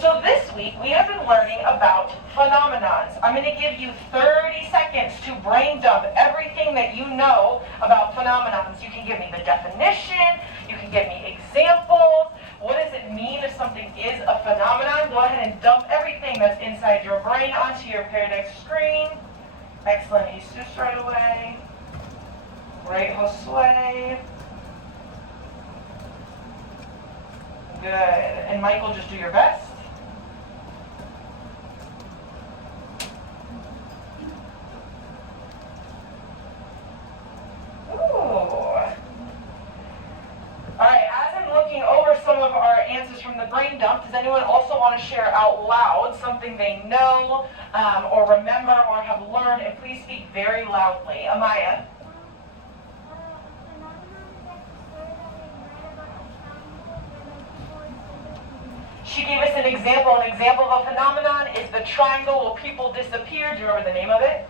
So this week we have been learning about phenomenons. I'm going to give you 30 seconds to brain dump everything that you know about phenomenons. You can give me the definition, you can give me examples. What does it mean if something is a phenomenon? Go ahead and dump everything that's inside your brain onto your Pear Deck screen. Excellent, Jesus, right away. Great, Josue. Good, and Michael, just do your best. From the brain dump, does anyone also want to share out loud something they know or remember or have learned? And please speak very loudly. Amaya? She gave us an example. An example of a phenomenon is the triangle where people disappear. Do you remember the name of it?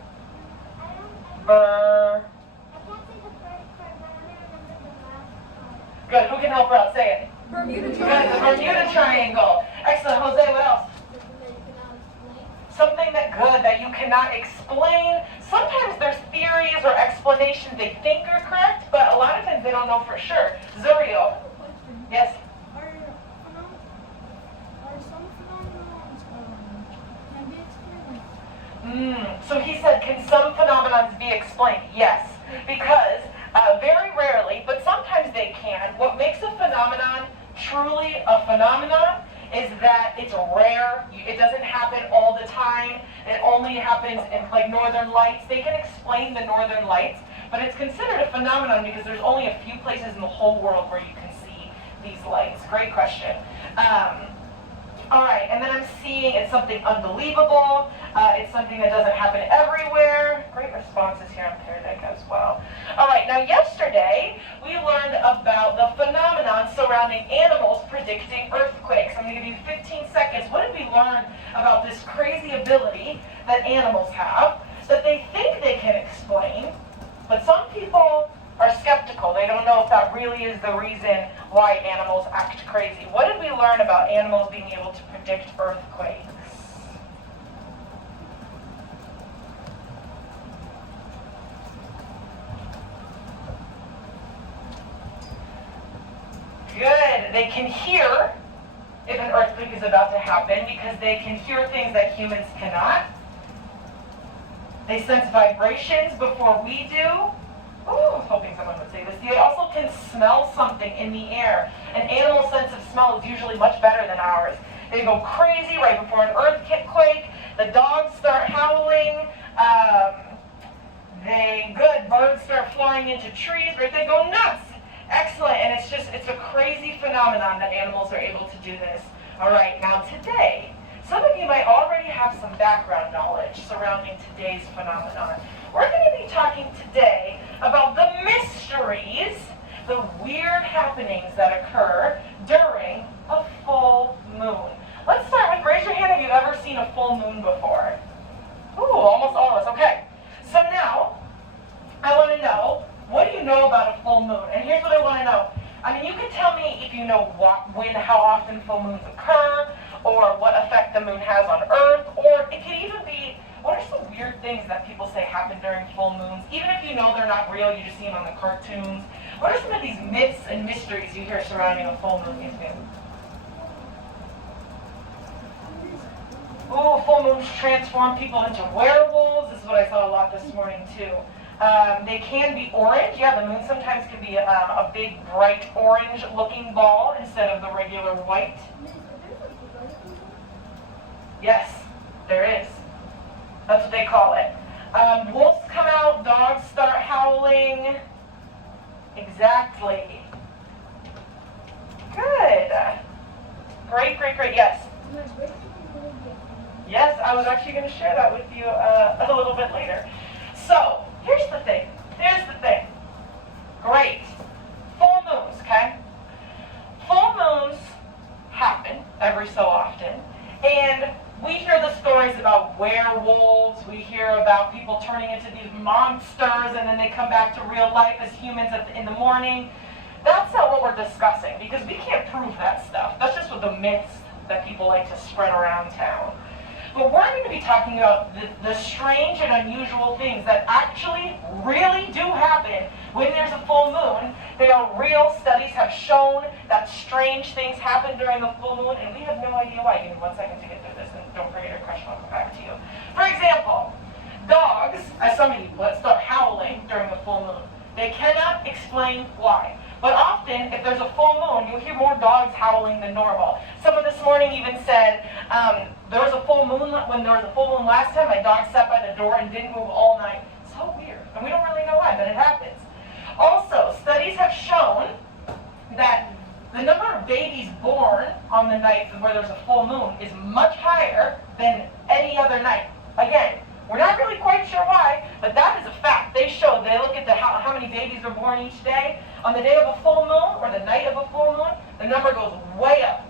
Good. Who can help her out? Say it. Bermuda Triangle. The Bermuda Triangle. Excellent. Jose, what else? Something that you cannot explain. Sometimes there's theories or explanations they think are correct, but a lot of times they don't know for sure. Zuriel. Yes? Are some phenomenons can be explained? So he said, can some phenomenons be explained? Yes, because very rarely, but sometimes they can. What makes a phenomenon truly a phenomenon is that it's rare. It doesn't happen all the time. It only happens in like northern lights. They can explain the northern lights, but it's considered a phenomenon because there's only a few places in the whole world where you can see these lights. Great question. All right, and then I'm seeing it's something unbelievable. It's something that doesn't happen everywhere. Great responses here on Pear Deck as well. All right, now yesterday we learned about the phenomenon surrounding animals predicting earthquakes. I'm going to give you 15 seconds. What did we learn about this crazy ability that animals have that they think they can explain, but some people are skeptical. They don't know if that really is the reason why animals act crazy. What did we learn about animals being able to predict earthquakes? Good. They can hear if an earthquake is about to happen because they can hear things that humans cannot. They sense vibrations before we do. Oh, I was hoping someone would say this. They also can smell something in the air. An animal's sense of smell is usually much better than ours. They go crazy right before an earthquake. The dogs start howling. Birds start flying into trees, right? They go nuts. Excellent, and it's a crazy phenomenon that animals are able to do this. All right, now today, some of you might already have some background knowledge surrounding today's phenomenon. We're going to be talking today about the mysteries, the weird happenings that occur during a full moon. Let's start with, raise your hand if you've ever seen a full moon before. Ooh, almost all of us, okay. So now, I want to know, what do you know about a full moon? And here's what I want to know. I mean, you can tell me if you know how often full moons occur, or what effect the moon has on Earth, or it could even be, what are some weird things that people say happen during full moons? Even if you know they're not real, you just see them on the cartoons. What are some of these myths and mysteries you hear surrounding a full moon? Ooh, full moons transform people into werewolves. This is what I saw a lot this morning too. They can be orange. Yeah, the moon sometimes can be a big, bright orange-looking ball instead of the regular white. Yes, there is. That's what they call it. Wolves come out, dogs start howling. Exactly. Good. Great, great, great. Yes. Yes, I was actually going to share that with you a little bit later. So, here's the thing. Great. Full moons, okay? Full moons happen every so often. And we hear the stories about werewolves. We hear about people turning into these monsters and then they come back to real life as humans in the morning. That's not what we're discussing because we can't prove that stuff. That's just what the myths that people like to spread around town. But we're going to be talking about the strange and unusual things that actually really do happen when there's a full moon. They are real. Studies have shown that strange things happen during the full moon, and we have no idea why. Give me 1 second to get through this, and don't forget your question. I'll come back to you. For example, dogs, as some of you start howling during the full moon. They cannot explain why. But often, if there's a full moon, you'll hear more dogs howling than normal. Someone this morning even said, there was a full moon, when there was a full moon last time, my dog sat by the door and didn't move all night. So weird. And we don't really know why, but it happens. Also, studies have shown that the number of babies born on the night where there's a full moon is much higher than any other night. Again, we're not really quite sure why, but that is a fact. They look at how many babies are born each day. On the day of a full moon, or the night of a full moon, the number goes way up.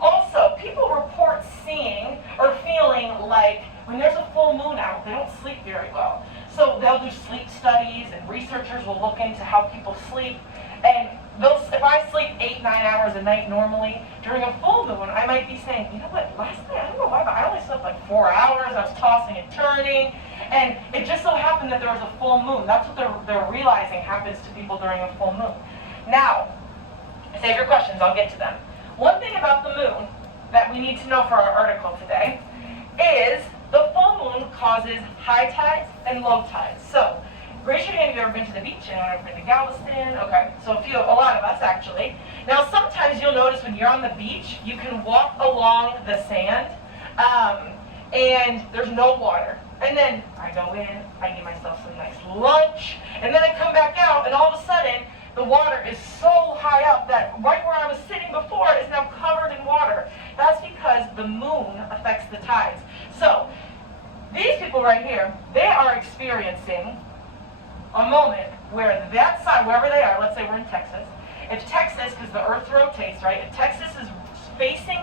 Also, people report seeing or feeling like when there's a full moon out, they don't sleep very well. So they'll do sleep studies, and researchers will look into how people sleep. And if I sleep 8-9 hours a night normally, during a full moon, I might be saying, you know what, last night, I don't know why, but I only slept like 4 hours. I was tossing and turning. And it just so happened that there was a full moon. That's what they're realizing happens to people during a full moon. Now, save your questions, I'll get to them. One thing about the moon that we need to know for our article today is the full moon causes high tides and low tides. So, raise your hand if you've ever been to the beach. Anyone ever been to Galveston? Okay, so a lot of us actually. Now, sometimes you'll notice when you're on the beach, you can walk along the sand, and there's no water. And then I go in, I get myself some nice lunch, and then I come back out, and all of a sudden, the water is so high up that right where I was sitting before is now covered in water. That's because the moon affects the tides. So, these people right here, they are experiencing a moment where that side, wherever they are, let's say we're in Texas, if Texas, because the earth rotates, right, if Texas is facing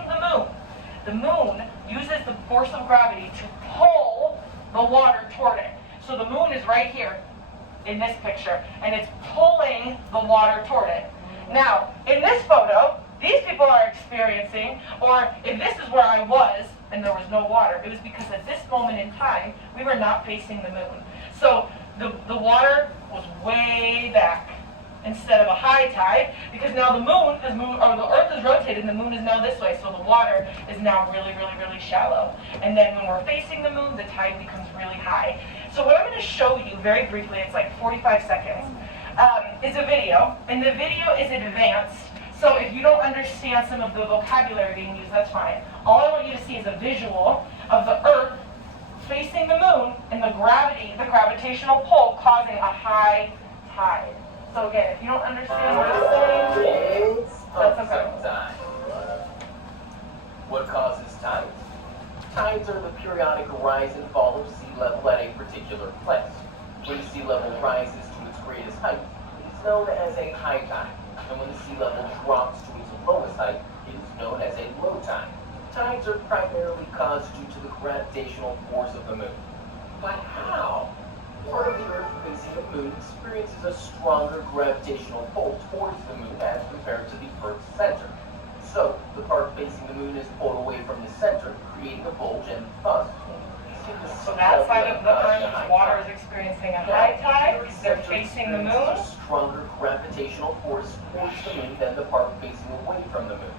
the moon uses the force of gravity to pull the water toward it. So the moon is right here in this picture, and it's pulling the water toward it. Now, in this photo, these people are experiencing, or if this is where I was and there was no water, it was because at this moment in time, we were not facing the moon. So the water was way back instead of a high tide, because now the moon has moved, or the earth is rotated and the moon is now this way, so the water is now really, really, really shallow. And then when we're facing the moon, the tide becomes really high. So what I'm going to show you very briefly, it's like 45 seconds, is a video, and the video is advanced. So if you don't understand some of the vocabulary being used, that's fine. All I want you to see is a visual of the earth facing the moon and the gravitational pull causing a high tide. So again, if you don't understand what I'm saying, that's okay. What causes tides? Tides are the periodic rise and fall of sea level at a particular place. When sea level rises to its greatest height, it is known as a high tide. And when the sea level drops to its lowest height, it is known as a low tide. Tides are primarily caused due to the gravitational force of the moon. But how? Part of the Earth facing the moon experiences a stronger gravitational pull towards the moon as compared to the Earth's center. So, the part facing the moon is pulled away from the center, creating a bulge, and thus, so that side of the Earth's water is experiencing a high tide, they're facing the moon. A stronger gravitational force towards the moon than the part facing away from the moon.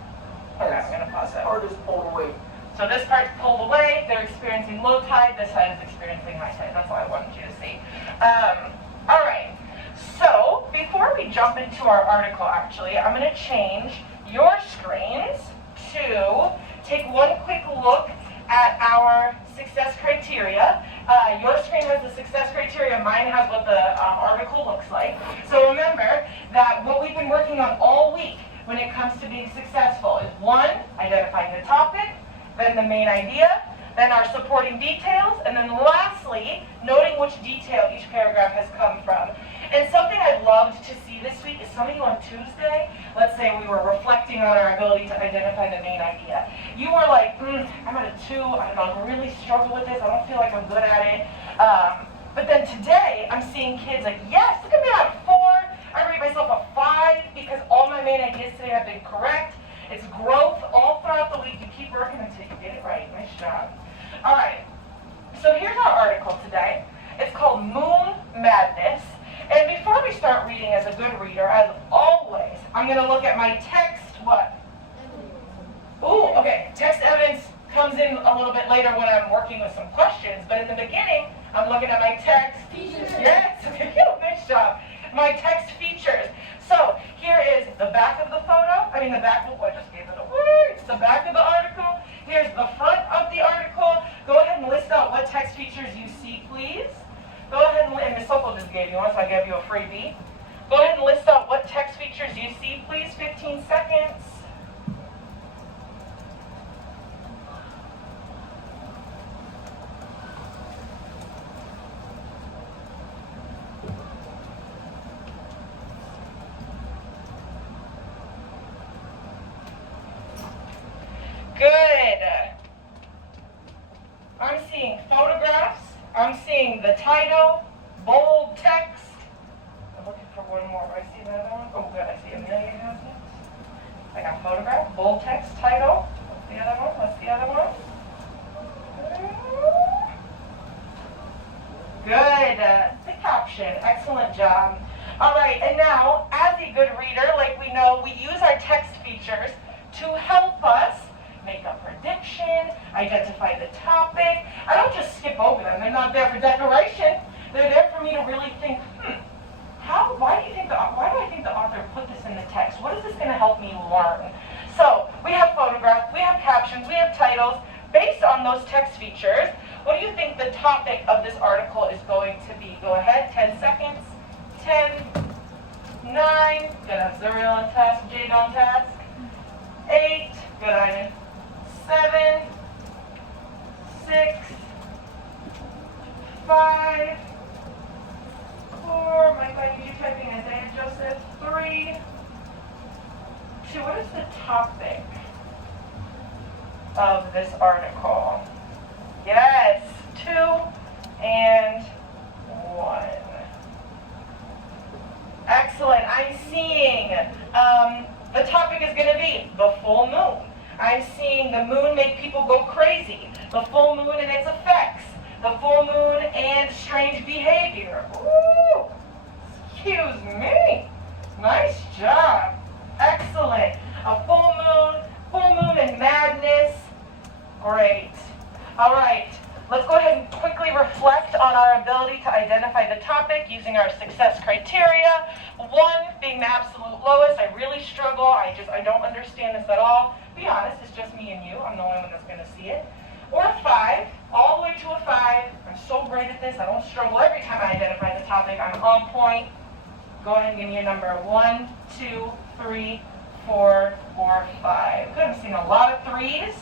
Okay, I'm going to pause that. This part is pulled away. So this part's pulled away, they're experiencing low tide, this side is experiencing high tide. That's all I wanted you to see. All right, so before we jump into our article, actually, I'm going to change your screens to take one quick look at our success criteria. Your screen has the success criteria, mine has what the article looks like. So remember that what we've been working on all week when it comes to being successful is 1, identifying the topic, then the main idea, then our supporting details, and then lastly, noting which detail each paragraph has come from. And something I loved to see this week is some of you on Tuesday, let's say we were reflecting on our ability to identify the main idea. You were like, I'm at a 2, I don't know, I really struggle with this, I don't feel like I'm good at it. But then today, I'm seeing kids like, yes, look at me, I'm at a 4, I rate myself a 5 because all my main ideas today have been correct. It's growth all throughout the week. You keep in a little bit later when I'm working with some questions, but in the beginning, I'm looking at my text. Yes, nice job. My text features. So here is the back of the photo. I mean the back of, I just gave it a word. It's the back of the article. Here's the front of the article. Go ahead and list out what text features you see, please. Go ahead and Ms. Sokol just gave you one, so I gave you a freebie. Go ahead and list out what text features you see, please. 15 seconds. Good. I'm seeing photographs. I'm seeing the title, bold text. I'm looking for one more. I see that one. Oh, good. I see Amelia has it. I got photograph, bold text, title. What's the other one? What's the other one? Good. The caption. Excellent job. All right. And now, as a good reader, like we know, we use our text features to help us make a prediction, identify the topic. I don't just skip over them. They're not there for decoration. They're there for me to really think, why do I think the author put this in the text? What is this going to help me learn? So we have photographs, we have captions, we have titles. Based on those text features, what do you think the topic of this article is going to be? Go ahead, 10 seconds. 10, 9, gonna have Zuriel on task, Jade on task. 8, good Ivan. 7, 6, 5, 4, Mike, I need you typing Isaiah Joseph. 3, 2, what is the topic of this article? Yes, 2 and 1. Excellent. I'm seeing the topic is going to be the full moon. I'm seeing the moon make people go crazy. The full moon and its effects. The full moon and strange behavior. Ooh, excuse me. Nice job. Excellent. A full moon and madness. Great. All right. Let's go ahead and quickly reflect on our ability to identify the topic using our success criteria. 1 being the absolute lowest. I really struggle. I don't understand this at all. Be honest, it's just me and you. I'm the only one that's going to see it. Or a 5, all the way to a 5. I'm so great at this. I don't struggle every time I identify the topic. I'm on point. Go ahead and give me your number. 1, 2, 3, 4, or 5. Good. I'm seeing a lot of 3s.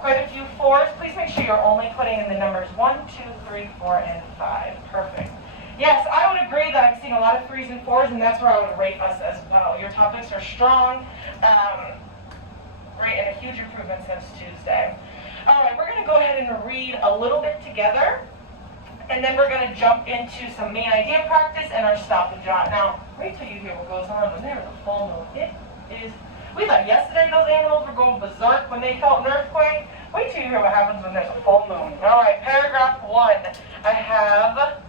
Quite a few 4s. Please make sure you're only putting in the numbers 1, 2, 3, 4, and 5. Perfect. Yes, I would agree that I'm seeing a lot of 3s and 4s, and that's where I would rate us as well. Your topics are strong. Great, and a huge improvement since Tuesday. All right, we're going to go ahead and read a little bit together, and then we're going to jump into some main idea practice and our stop and jot. Now, wait till you hear what goes on when there's a full moon. It is. We thought yesterday those animals were going berserk when they felt an earthquake. Wait till you hear what happens when there's a full moon. All right, paragraph 1. I have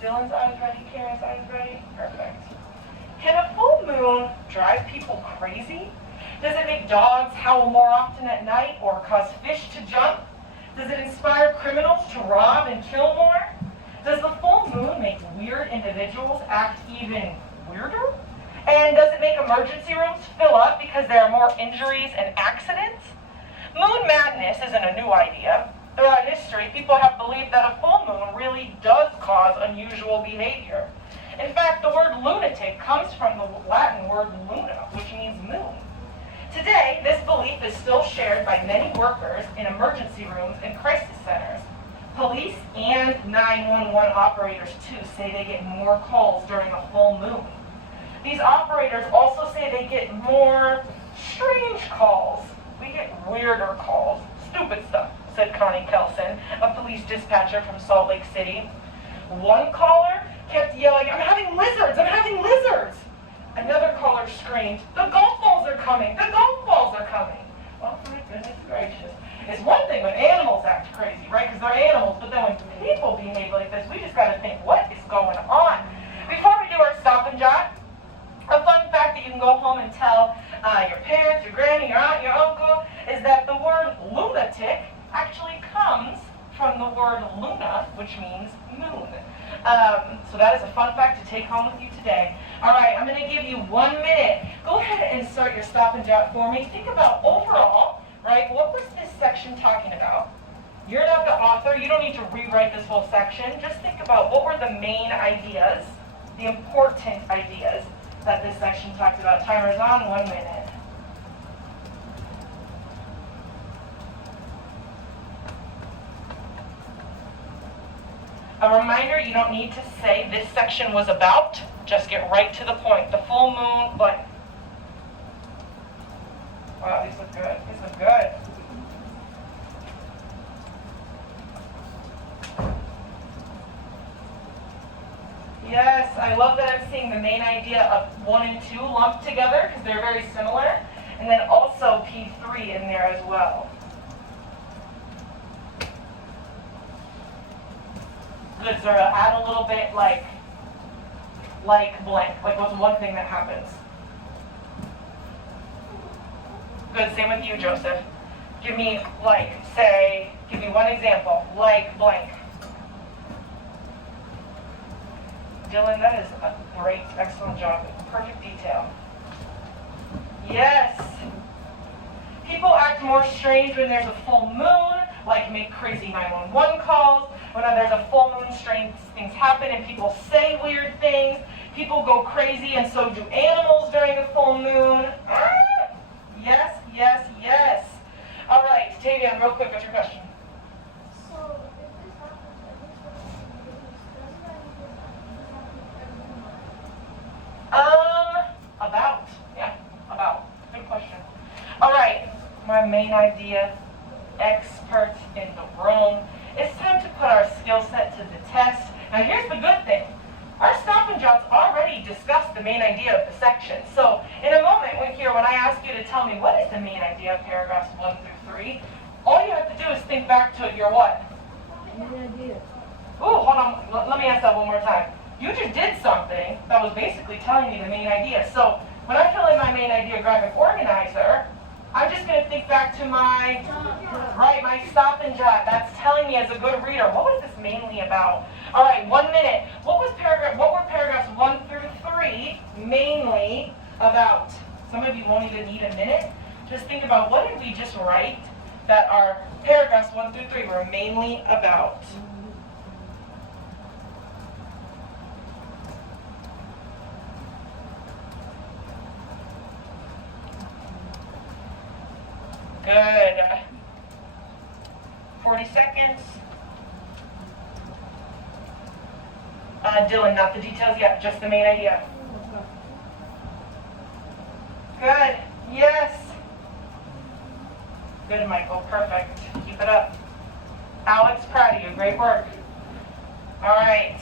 Dylan's eyes ready, Karen's eyes ready. Perfect. Can a full moon drive people crazy? Does it make dogs howl more often at night or cause fish to jump? Does it inspire criminals to rob and kill more? Does the full moon make weird individuals act even weirder? And does it make emergency rooms fill up because there are more injuries and accidents? Moon madness isn't a new idea. Throughout history, people have believed that a full moon really does cause unusual behavior. In fact, the word lunatic comes from the Latin word luna, which means moon. Today, this belief is still shared by many workers in emergency rooms and crisis centers. Police and 911 operators, too, say they get more calls during a full moon. These operators also say they get more strange calls. We get weirder calls. Stupid stuff, said Connie Kelson, a police dispatcher from Salt Lake City. One caller kept yelling, "I'm having lizards! I'm having lizards!" Another caller screamed, "The golf balls are coming! The golf balls are coming!" Oh, my goodness gracious. It's one thing when animals act crazy, right? Because they're animals. But then when people behave like this, we just got to think, what is going on? Before we do our stop and jot, a fun fact that you can go home and tell your parents, your granny, your aunt, your uncle, is that the word lunatic actually from the word luna, which means moon. So that is a fun fact to take home with you today. All right, I'm going to give you 1 minute. Go ahead and start your stop and jot for me. Think about overall, right, what was this section talking about? You're not the author. You don't need to rewrite this whole section. Just think about what were the main ideas, the important ideas that this section talked about. Timer's on, 1 minute. A reminder, you don't need to say this section was about. Just get right to the point. The full moon, but... Wow, these look good. These look good. Yes, I love that I'm seeing the main idea of 1 and 2 lumped together because they're very similar. And then also P3 in there as well. Good, Zara, add a little bit like blank. Like what's one thing that happens? Good, same with you, Joseph. Give me give me one example. Like blank. Dylan, that is a great, excellent job. Perfect detail. Yes. People act more strange when there's a full moon, like make crazy 911 calls. When there's a full moon, strange things happen and people say weird things. People go crazy and so do animals during a full moon. Yes, yes, yes. All right, Tavian, real quick, what's your question? So, if this happens every 20 years, does that mean this happens every month? About. Good question. All right, my main idea, expert in the room. It's time to put our skill set to the test. Now here's the good thing. Our stop and jots already discussed the main idea of the section. So in a moment when I ask you to tell me what is the main idea of paragraphs 1 through 3, all you have to do is think back to your what? Main idea. Ooh, hold on. Let me ask that one more time. You just did something that was basically telling me the main idea. So when I fill in my main idea graphic organizer, I'm just going to think back to my stop and jot. That's telling me as a good reader, what was this mainly about? All right, 1 minute. What were paragraphs 1 through 3 mainly about? Some of you won't even need a minute. Just think about what did we just write that our paragraphs 1 through 3 were mainly about? Good. 40 seconds. Dylan, not the details yet, just the main idea. Good. Yes. Good, Michael. Perfect. Keep it up. Alex, proud of you. Great work. All right.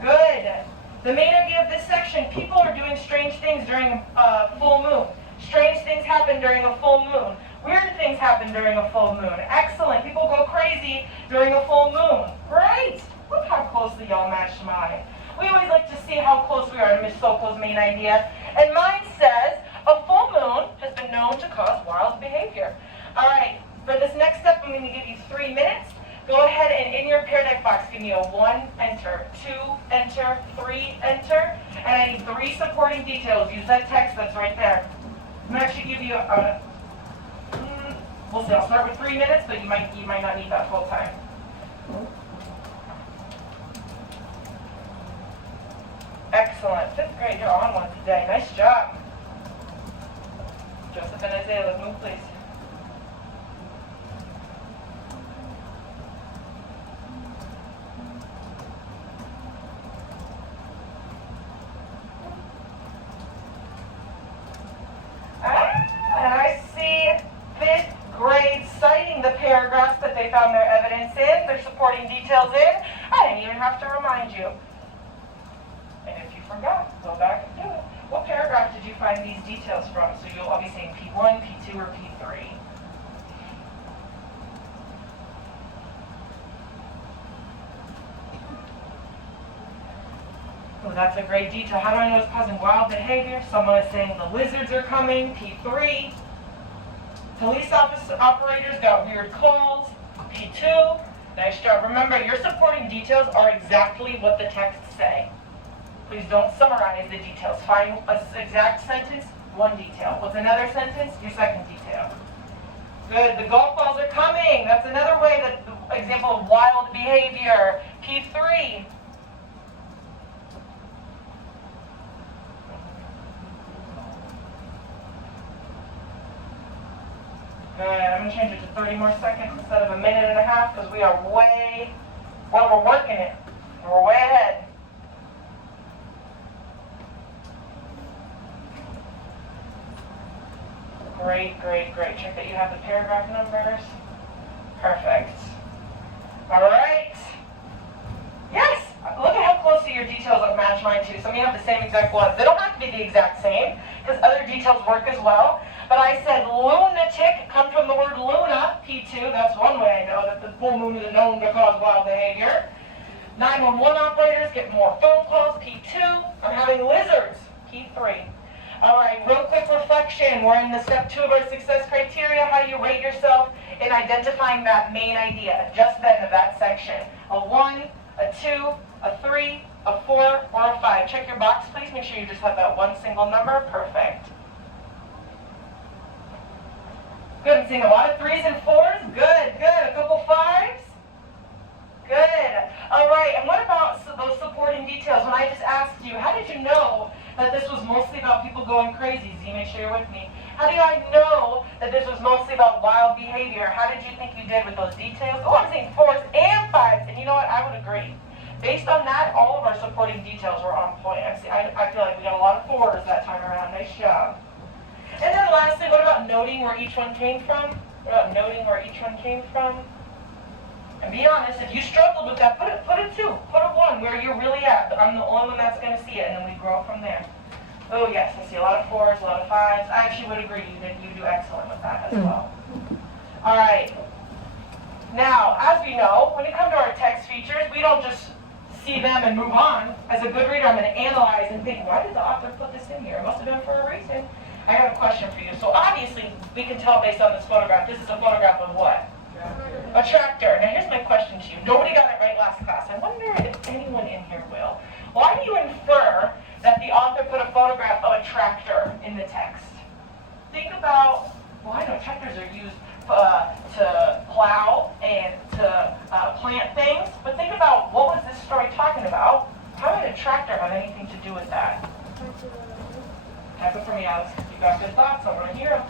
Good. The main idea of this section, people are doing strange things during a full moon. Strange things happen during a full moon. Weird things happen during a full moon. Excellent. People go crazy during a full moon. Great. Look how closely y'all matched mine. We always like to see how close we are to Miss Soko's main idea. And mine says, a full moon has been known to cause wild behavior. All right. For this next step, I'm going to give you 3 minutes. Go ahead and in your Pear Deck box, give me a 1, enter, 2, enter, 3, enter. And I need 3 supporting details. Use that text that's right there. I'm going to actually give you we'll see, I'll start with 3 minutes, but you might not need that full time. Excellent. 5th grade, you're on one today. Nice job. Joseph and Isaiah, let's move, please. And I see 5th grade citing the paragraphs that they found their evidence in, their supporting details in. I didn't even have to remind you. And if you forgot, go back and do it. What paragraph did you find these details from? So you'll all be saying P1, P2, or P3. Oh, that's a great detail. How do I know it's causing wild behavior? Someone is saying the lizards are coming, P3. Police office operators got weird calls, P2. Nice job. Remember, your supporting details are exactly what the texts say. Please don't summarize the details. Find an exact sentence, one detail. What's another sentence? Your second detail. Good. The golf balls are coming. That's another way that example of wild behavior. P3. Good. I'm going to change it to 30 more seconds instead of a minute and a half because we are way, well, we're working it. We're way ahead. Great, great, great. Check that you have the paragraph numbers. Perfect. All right. Yes. Look at how closely your details match mine too. Some of you have the same exact ones. They don't have to be the exact same because other details work as well. But I said lunatic comes from the word luna, P2. That's one way I know that the full moon is known to cause wild behavior. 911 operators get more phone calls, P2. I'm having lizards, P3. All right, real quick reflection. We're in the step 2 of our success criteria. How do you rate yourself in identifying that main idea, just then of that section? A 1, a 2, a 3, a 4, or a 5. Check your box, please. Make sure you just have that one single number. Perfect. Good. I'm seeing a lot of 3s and 4s. Good, good. A couple 5s. Good. All right, and what about those supporting details? When I just asked you, how did you know that this was mostly about people going crazy? Z, make sure you're with me. How do I know that this was mostly about wild behavior? How did you think you did with those details? Oh, I'm seeing 4s and 5s, and you know what? I would agree. Based on that, all of our supporting details were on point. I feel like we got a lot of 4s that time around. Nice job. And then lastly, what about noting where each one came from? What about noting where each one came from? And be honest, if you struggled with that, put a 2, put a 1 where you're really at. I'm the only one that's going to see it, and then we grow from there. Oh yes, I see a lot of 4s, a lot of 5s. I actually would agree you do excellent with that as well. All right. Now, as we know, when it comes to our text features, we don't just see them and move on. As a good reader, I'm going to analyze and think, why did the author put this in here? It must have been for a reason. I have a question for you. So obviously, we can tell based on this photograph, this is a photograph of what? A tractor. Now here's my question to you. Nobody got it right last class. I wonder if anyone in here will. Why do you infer that the author put a photograph of a tractor in the text? Think about, well, I know tractors are used to plow and to plant things, but think about what was this story talking about? How did a tractor have anything to do with that? Type it for me, Alex. You got good thoughts. I want to hear them.